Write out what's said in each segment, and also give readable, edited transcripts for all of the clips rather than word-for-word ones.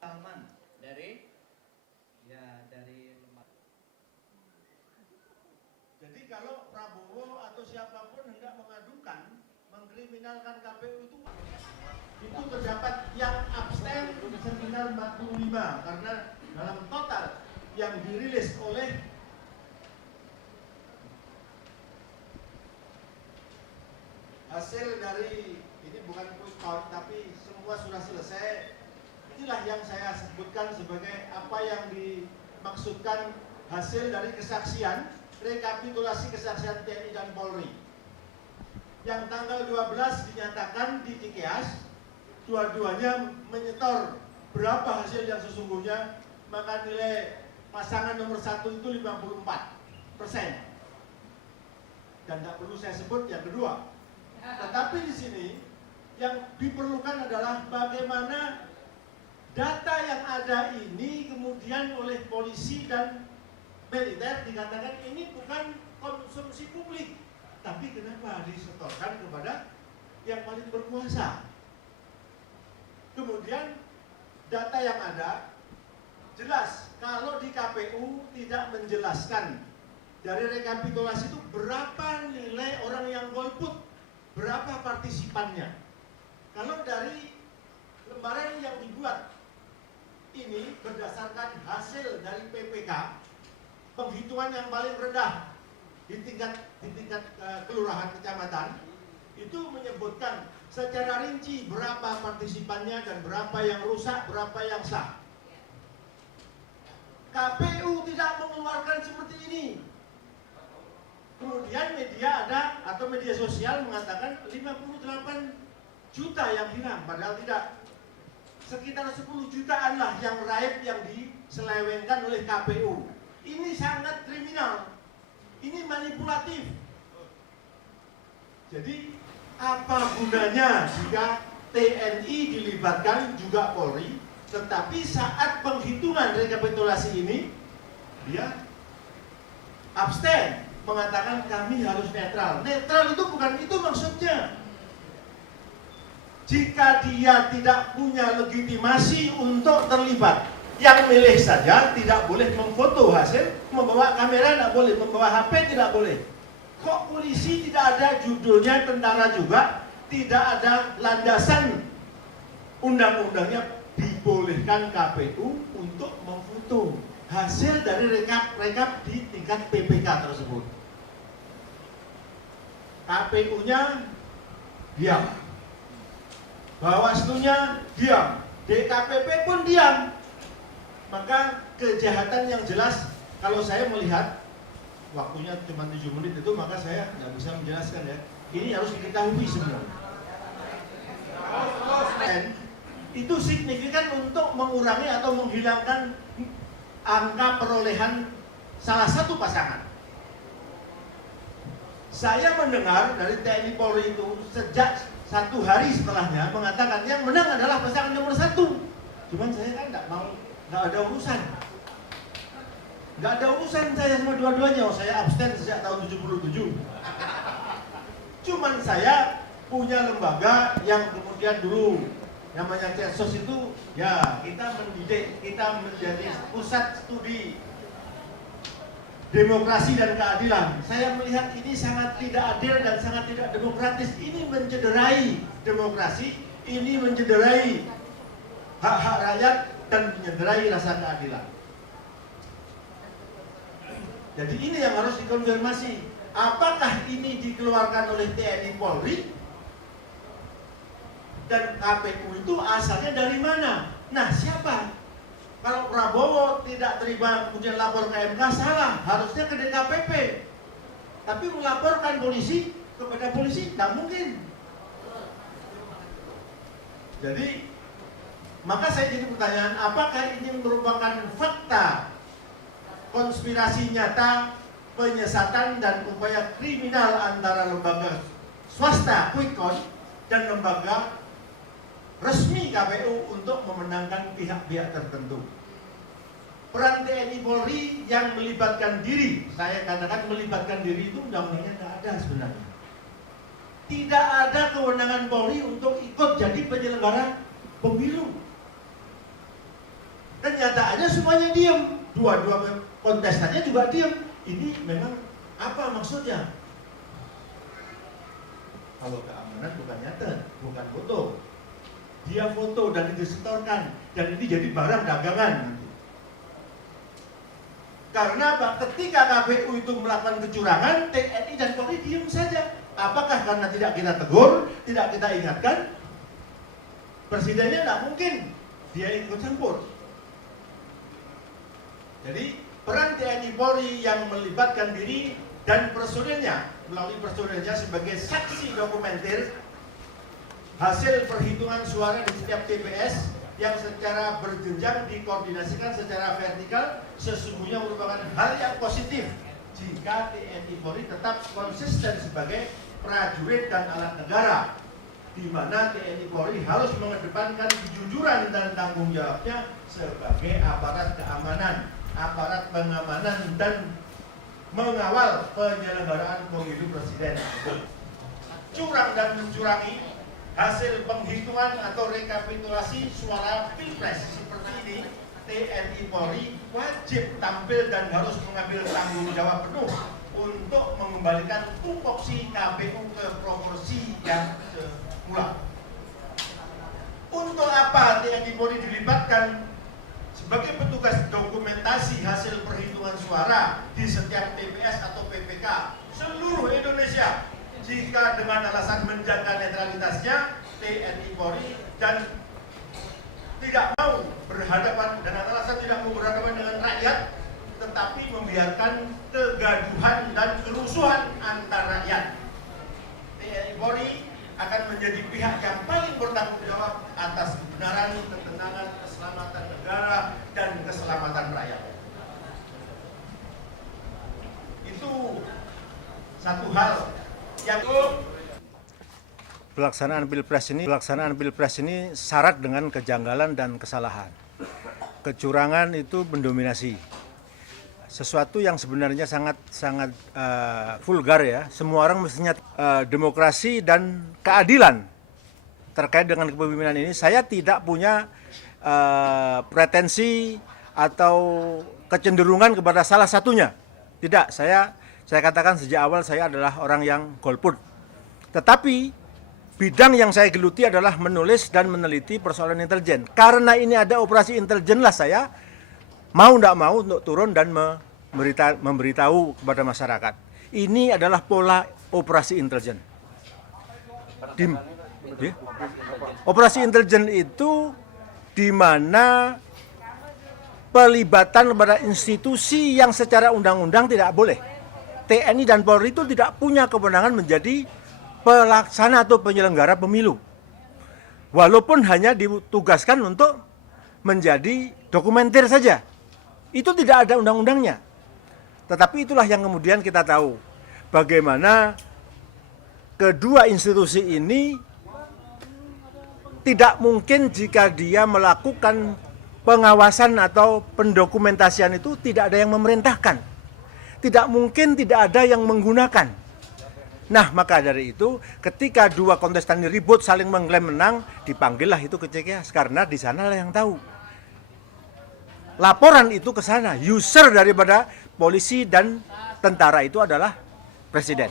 Salman dari lembaga. Jadi kalau Prabowo atau siapapun hendak mengadukan, mengkriminalkan KPU itu terdapat yang abstain sekitar 45, karena dalam total yang dirilis oleh hasil dari ini bukan quick count tapi semua sudah selesai. Inilah yang saya sebutkan sebagai apa yang dimaksudkan hasil dari kesaksian, rekapitulasi kesaksian TNI dan Polri. Yang tanggal 12 dinyatakan di Cikeas, dua-duanya menyetor berapa hasil yang sesungguhnya, maka nilai pasangan nomor 1 itu 54%. Dan tidak perlu saya sebut yang kedua. Tetapi di sini yang diperlukan adalah bagaimana data yang ada ini kemudian oleh polisi dan militer dikatakan ini bukan konsumsi publik, tapi kenapa disetorkan kepada yang paling berkuasa. Kemudian data yang ada jelas kalau di KPU tidak menjelaskan dari rekapitulasi itu berapa nilai orang yang golput, berapa partisipannya. Kalau dari lembaran yang dibuat ini berdasarkan hasil dari PPK, penghitungan yang paling rendah di tingkat kelurahan kecamatan itu menyebutkan secara rinci berapa partisipannya dan berapa yang rusak, berapa yang sah. KPU tidak mengeluarkan seperti ini. Kemudian media ada atau media sosial mengatakan 58 juta yang hilang, padahal tidak. Sekitar 10 jutaan lah yang raib yang diselewengkan oleh KPU. Ini sangat kriminal. Ini manipulatif. Jadi apa gunanya jika TNI dilibatkan juga Polri, tetapi saat penghitungan rekapitulasi ini dia abstain, mengatakan kami harus netral. Netral itu bukan itu maksudnya. Jika dia tidak punya legitimasi untuk terlibat, yang milih saja tidak boleh memfoto hasil, membawa kamera tidak boleh, membawa HP tidak boleh. Kok polisi tidak ada judulnya tentara juga, tidak ada landasan undang-undangnya dibolehkan KPU untuk memfoto hasil dari rekap di tingkat PPK tersebut. KPU-nya diam, Bawaslu-nya diam, DKPP pun diam. Maka kejahatan yang jelas, kalau saya melihat waktunya cuma 7 menit itu, maka saya nggak bisa menjelaskan ya. Ini harus diketahui semua. Dan itu signifikan untuk mengurangi atau menghilangkan angka perolehan salah satu pasangan. Saya mendengar dari TNI Polri itu sejak 1 hari setelahnya mengatakan yang menang adalah pasangan nomor 1. Cuman saya kan nggak ada urusan. Nggak ada urusan saya sama dua-duanya. Saya abstain sejak tahun 77. Cuman saya punya lembaga yang kemudian dulu namanya Censos itu, ya kita mendidik, kita menjadi pusat studi demokrasi dan keadilan. Saya melihat ini sangat tidak adil dan sangat tidak demokratis. Ini mencederai demokrasi, ini mencederai hak-hak rakyat dan mencederai rasa keadilan. Jadi ini yang harus dikonfirmasi. Apakah ini dikeluarkan oleh TNI Polri dan KPU itu asalnya dari mana? Nah, siapa? Kalau Prabowo tidak terima kemudian lapor ke MK, salah, harusnya ke DKPP. Tapi melaporkan polisi kepada polisi tidak mungkin. Jadi maka saya jadi pertanyaan, apakah ini merupakan fakta konspirasi nyata, penyesatan dan upaya kriminal antara lembaga swasta quick count dan lembaga resmi KPU untuk memenangkan pihak-pihak tertentu. Peran TNI Polri yang melibatkan diri, saya katakan melibatkan diri itu undang-undangnya tidak ada sebenarnya. Tidak ada kewenangan Polri untuk ikut jadi penyelenggara pemilu. semuanya diem, dua-dua kontestannya juga diem. Ini memang apa maksudnya? Kalau keamanan bukan nyata, bukan foto. Dia foto dan disetorkan, dan ini jadi barang dagangan. Karena ketika KPU itu melakukan kecurangan, TNI dan Polri diam saja. Apakah karena tidak kita tegur, tidak kita ingatkan? Presidennya tidak mungkin dia ikut campur. Jadi peran TNI Polri yang melibatkan diri dan personilnya, melalui personilnya sebagai saksi dokumenter hasil perhitungan suara di setiap TPS yang secara berjenjang dikoordinasikan secara vertikal, sesungguhnya merupakan hal yang positif jika TNI Polri tetap konsisten sebagai prajurit dan alat negara, di mana TNI Polri harus mengedepankan kejujuran dan tanggung jawabnya sebagai aparat keamanan, aparat pengamanan dan mengawal penyelenggaraan pemilu presiden. Curang dan mencurangi hasil penghitungan atau rekapitulasi suara Pilpres seperti ini, TNI Polri wajib tampil dan harus mengambil tanggung jawab penuh untuk mengembalikan tupoksi KPU ke proporsi yang semula. Untuk apa TNI Polri dilibatkan sebagai petugas dokumentasi hasil perhitungan suara di setiap TPS atau PPK seluruh Indonesia? Jika dengan alasan menjaga netralitasnya, TNI Polri dan tidak mau berhadapan dengan alasan tidak mau berhadapan dengan rakyat, tetapi membiarkan kegaduhan dan kerusuhan antar rakyat. TNI Polri akan menjadi pihak yang paling bertanggung jawab atas kebenaran, ketenangan, keselamatan negara, dan keselamatan rakyat. Itu satu hal yang pelaksanaan Pilpres ini syarat dengan kejanggalan dan kesalahan. Kecurangan itu mendominasi. Sesuatu yang sebenarnya sangat vulgar ya. Semua orang mestinya demokrasi dan keadilan terkait dengan kepemimpinan ini. Saya tidak punya pretensi atau kecenderungan kepada salah satunya. Tidak, saya katakan sejak awal saya adalah orang yang golput. Tetapi bidang yang saya geluti adalah menulis dan meneliti persoalan intelijen. Karena ini ada operasi intelijen lah saya mau tidak mau untuk turun dan memberitahu kepada masyarakat. Ini adalah pola operasi intelijen. Operasi intelijen itu di mana pelibatan kepada institusi yang secara undang-undang tidak boleh. TNI dan Polri itu tidak punya kewenangan menjadi pelaksana atau penyelenggara pemilu. Walaupun hanya ditugaskan untuk menjadi dokumenter saja. Itu tidak ada undang-undangnya. Tetapi itulah yang kemudian kita tahu. Bagaimana kedua institusi ini tidak mungkin jika dia melakukan pengawasan atau pendokumentasian itu tidak ada yang memerintahkan. Tidak mungkin tidak ada yang menggunakan. Nah, maka dari itu ketika dua kontestan ini ribut saling mengklaim menang, dipanggillah itu ke CKS karena di sanalah yang tahu. Laporan itu ke sana, user daripada polisi dan tentara itu adalah presiden.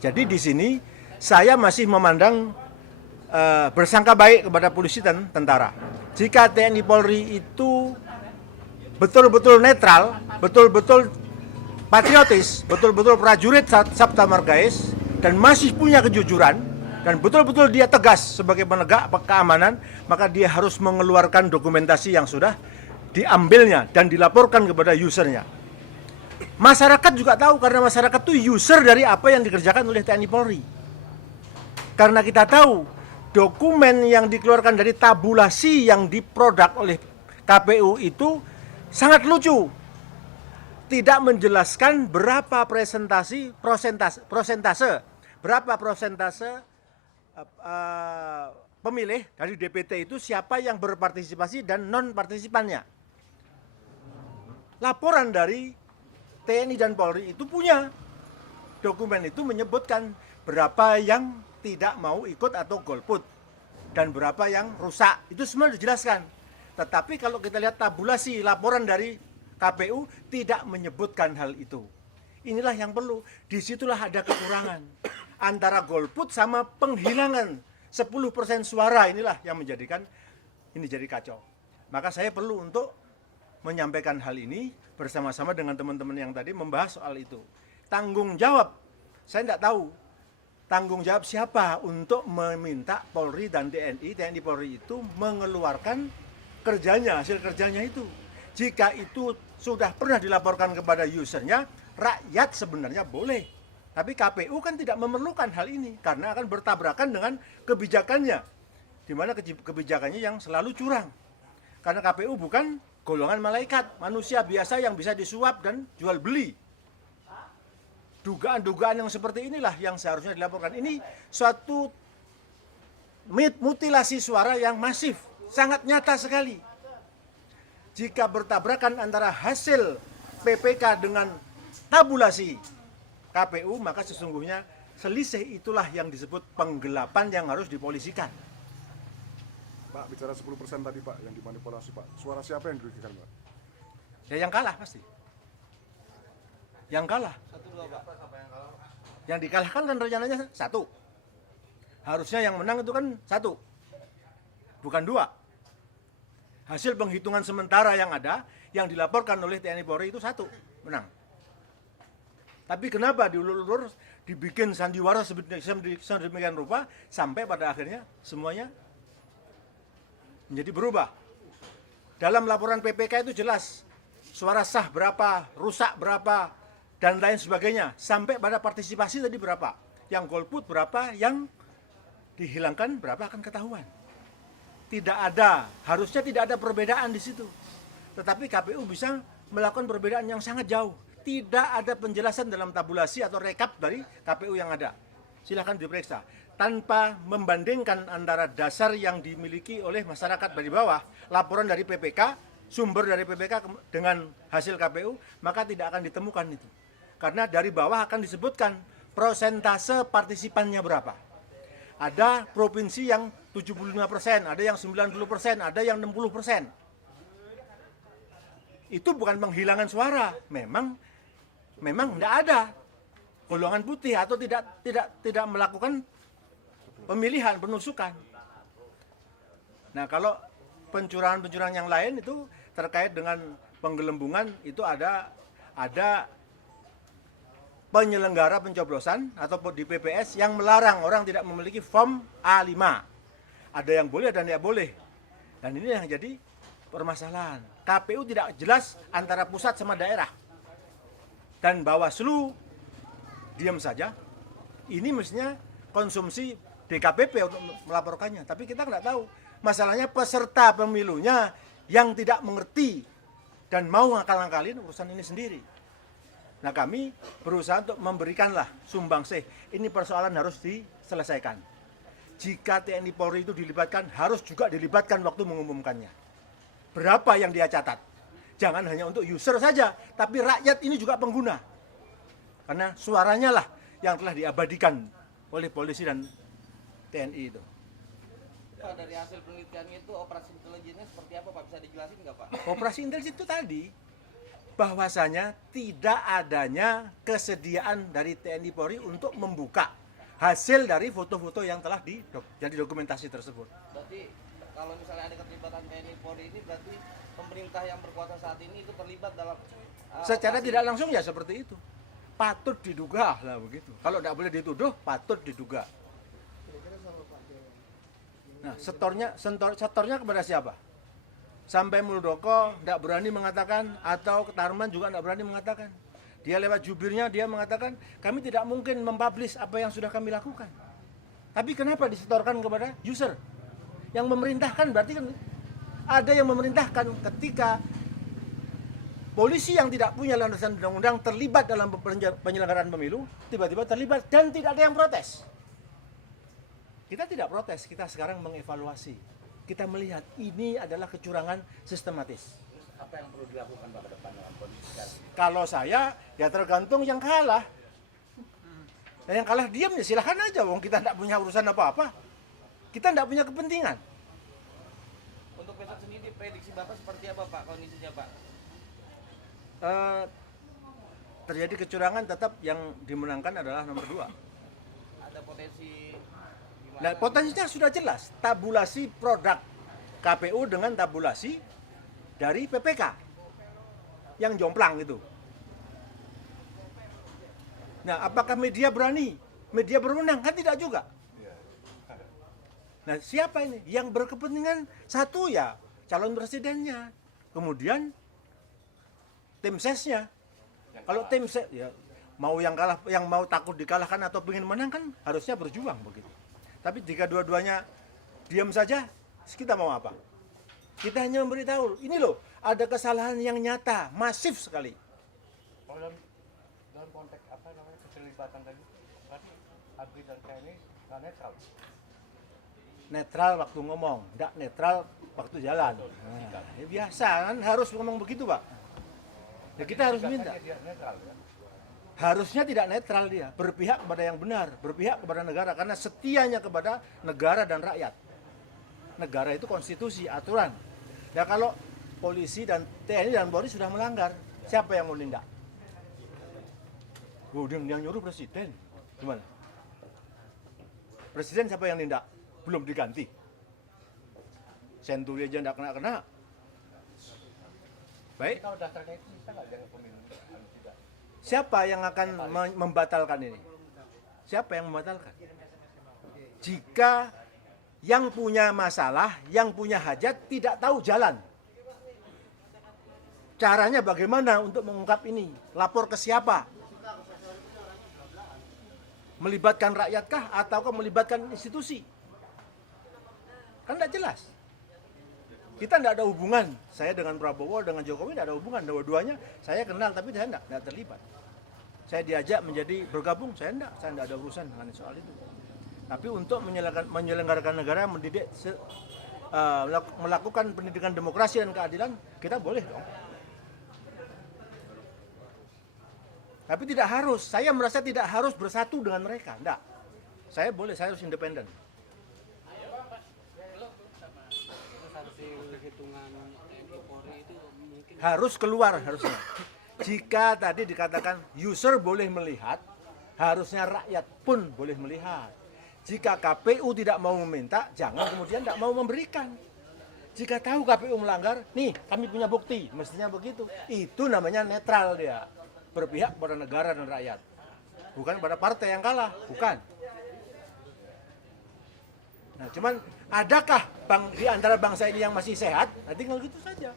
Jadi di sini saya masih memandang bersangka baik kepada polisi dan tentara. Jika TNI Polri itu betul-betul netral, betul-betul patriotis, betul-betul prajurit Sabta Margais dan masih punya kejujuran dan betul-betul dia tegas sebagai penegak keamanan, maka dia harus mengeluarkan dokumentasi yang sudah diambilnya dan dilaporkan kepada usernya. Masyarakat juga tahu karena masyarakat itu user dari apa yang dikerjakan oleh TNI Polri. Karena kita tahu dokumen yang dikeluarkan dari tabulasi yang diproduk oleh KPU itu sangat lucu. Tidak menjelaskan berapa berapa prosentase pemilih dari DPT itu siapa yang berpartisipasi dan non partisipannya. Laporan dari TNI dan Polri itu punya dokumen itu menyebutkan berapa yang tidak mau ikut atau golput dan berapa yang rusak. Itu semua dijelaskan. Tetapi kalau kita lihat tabulasi laporan dari KPU tidak menyebutkan hal itu. Inilah yang perlu. Disitulah ada kekurangan. Antara golput sama penghilangan 10% suara, inilah yang menjadikan ini jadi kacau. Maka saya perlu untuk menyampaikan hal ini bersama-sama dengan teman-teman yang tadi membahas soal itu. Tanggung jawab, saya tidak tahu tanggung jawab siapa untuk meminta Polri dan TNI Polri itu mengeluarkan kerjanya, hasil kerjanya itu. Jika itu sudah pernah dilaporkan kepada usernya, rakyat sebenarnya boleh. Tapi KPU kan tidak memerlukan hal ini karena akan bertabrakan dengan kebijakannya, di mana kebijakannya yang selalu curang. Karena KPU bukan golongan malaikat, manusia biasa yang bisa disuap dan jual beli. Dugaan-dugaan yang seperti inilah yang seharusnya dilaporkan. Ini suatu mutilasi suara yang masif, sangat nyata sekali. Jika bertabrakan antara hasil PPK dengan tabulasi KPU, maka sesungguhnya selisih itulah yang disebut penggelapan yang harus dipolisikan. Pak, bicara 10% tadi Pak, yang dimanipulasi Pak, suara siapa yang dirugikan Pak? Ya yang kalah pasti. Yang kalah. Yang dikalahkan kan rencananya 1. Harusnya yang menang itu kan 1, bukan 2. Hasil penghitungan sementara yang ada, yang dilaporkan oleh TNI Polri itu 1, menang. Tapi kenapa diulur-ulur, dibikin sandiwara sedemikian rupa, sampai pada akhirnya semuanya menjadi berubah. Dalam laporan PPK itu jelas, suara sah berapa, rusak berapa, dan lain sebagainya. Sampai pada partisipasi tadi berapa, yang golput berapa, yang dihilangkan berapa akan ketahuan. Tidak ada, harusnya tidak ada perbedaan di situ. Tetapi KPU bisa melakukan perbedaan yang sangat jauh. Tidak ada penjelasan dalam tabulasi atau rekap dari KPU yang ada. Silahkan diperiksa. Tanpa membandingkan antara dasar yang dimiliki oleh masyarakat dari bawah, laporan dari PPK, sumber dari PPK dengan hasil KPU, maka tidak akan ditemukan itu. Karena dari bawah akan disebutkan prosentase partisipannya berapa. Ada provinsi yang 75%, ada yang 90%, ada yang 60%. Itu bukan penghilangan suara, memang tidak ada golongan putih atau tidak melakukan pemilihan, penusukan. Nah, kalau pencurangan-pencurangan yang lain itu terkait dengan penggelembungan, itu ada penyelenggara pencoblosan atau di PPS yang melarang orang tidak memiliki form A5. Ada yang boleh dan tidak boleh. Dan ini yang jadi permasalahan. KPU tidak jelas antara pusat sama daerah. Dan Bawaslu diam saja. Ini mestinya konsumsi DKPP untuk melaporkannya. Tapi kita nggak tahu. Masalahnya peserta pemilunya yang tidak mengerti dan mau ngakal-ngakalin urusan ini sendiri. Nah, kami berusaha untuk memberikanlah sumbangsih. Ini persoalan harus diselesaikan. Jika TNI Polri itu dilibatkan, harus juga dilibatkan waktu mengumumkannya. Berapa yang dia catat? Jangan hanya untuk user saja, tapi rakyat ini juga pengguna. Karena suaranya lah yang telah diabadikan oleh polisi dan TNI itu. Pak, dari hasil penelitiannya itu operasi intelijennya seperti apa Pak? Bisa dijelasin nggak Pak? Operasi intelijen itu tadi, bahwasanya tidak adanya kesediaan dari TNI Polri untuk membuka hasil dari foto-foto yang telah jadi dokumentasi tersebut. Berarti kalau misalnya ada keterlibatan TNI Polri ini berarti pemerintah yang berkuasa saat ini itu terlibat dalam Secara operasi. tidak langsung ya seperti itu. Patut diduga lah begitu. Kalau tidak boleh dituduh, patut diduga. Nah, setornya kepada siapa? Sampai Muldoko tidak berani mengatakan, atau Ketarman juga tidak berani mengatakan. Dia lewat jubirnya, dia mengatakan, kami tidak mungkin mempublish apa yang sudah kami lakukan. Tapi kenapa disetorkan kepada user? Yang memerintahkan berarti kan ada yang memerintahkan. Ketika polisi yang tidak punya landasan undang-undang terlibat dalam penyelenggaraan pemilu, tiba-tiba terlibat dan tidak ada yang protes. Kita tidak protes, kita sekarang mengevaluasi. Kita melihat ini adalah kecurangan sistematis. Apa yang perlu dilakukan Pak ke depan dalam kondisi sekarang? Kalau saya, ya tergantung yang kalah. Dan yang kalah diam ya silahkan aja, wong kita tidak punya urusan apa-apa. Kita tidak punya kepentingan. Untuk besok sendiri ini prediksi Bapak seperti apa Pak kondisinya Pak? Terjadi kecurangan, tetap yang dimenangkan adalah nomor 2. Ada potensi gimana? Nah, potensinya sudah jelas, tabulasi produk KPU dengan tabulasi dari PPK yang jomplang itu. Nah, apakah media berani? Media berwenang? Kan tidak juga. Nah, siapa ini? Yang berkepentingan satu ya calon presidennya, kemudian tim sesnya. Kalau tim ses ya mau yang kalah, yang mau takut dikalahkan atau ingin menang kan harusnya berjuang begitu. Tapi jika dua-duanya diam saja, kita mau apa? Kita hanya memberitahu, ini loh ada kesalahan yang nyata, masif sekali. Kalau dalam konteks apa namanya keterlibatan tadi, berarti ABRI dan TNI nggak netral. Netral waktu ngomong, tidak netral waktu jalan. Nah, ya biasa kan harus ngomong begitu, Pak. Ya kita harus minta. Dia netral ya. Harusnya tidak netral dia, berpihak kepada yang benar, berpihak kepada negara karena setianya kepada negara dan rakyat. Negara itu konstitusi, aturan. Nah kalau polisi dan TNI dan Polri sudah melanggar, siapa yang mau nindak? Yang nyuruh presiden, gimana? Presiden siapa yang nindak? Belum diganti. Senturi aja tidak kena-kena. Baik. Kalau dasarnya itu bisa nggak jangan pemilu tidak? Siapa yang akan membatalkan ini? Siapa yang membatalkan? Jika yang punya masalah, yang punya hajat tidak tahu jalan. Caranya bagaimana untuk mengungkap ini? Lapor ke siapa? Melibatkan rakyatkah ataukah melibatkan institusi? Kan tidak jelas. Kita tidak ada hubungan, saya dengan Prabowo, dengan Jokowi tidak ada hubungan, dua-duanya saya kenal tapi saya tidak terlibat. Saya diajak menjadi bergabung, saya tidak ada urusan dengan soal itu. Tapi untuk menyelenggarakan negara, mendidik, melakukan pendidikan demokrasi dan keadilan, kita boleh dong. Tapi tidak harus, saya merasa tidak harus bersatu dengan mereka, tidak. Saya boleh, saya harus independen. Harus keluar harusnya. Jika tadi dikatakan user boleh melihat, harusnya rakyat pun boleh melihat. Jika KPU tidak mau meminta, jangan kemudian tidak mau memberikan. Jika tahu KPU melanggar, nih kami punya bukti, mestinya begitu. Itu namanya netral dia, berpihak pada negara dan rakyat. Bukan pada partai yang kalah, bukan. Nah, cuman adakah di antara bangsa ini yang masih sehat? Nah, tinggal gitu saja.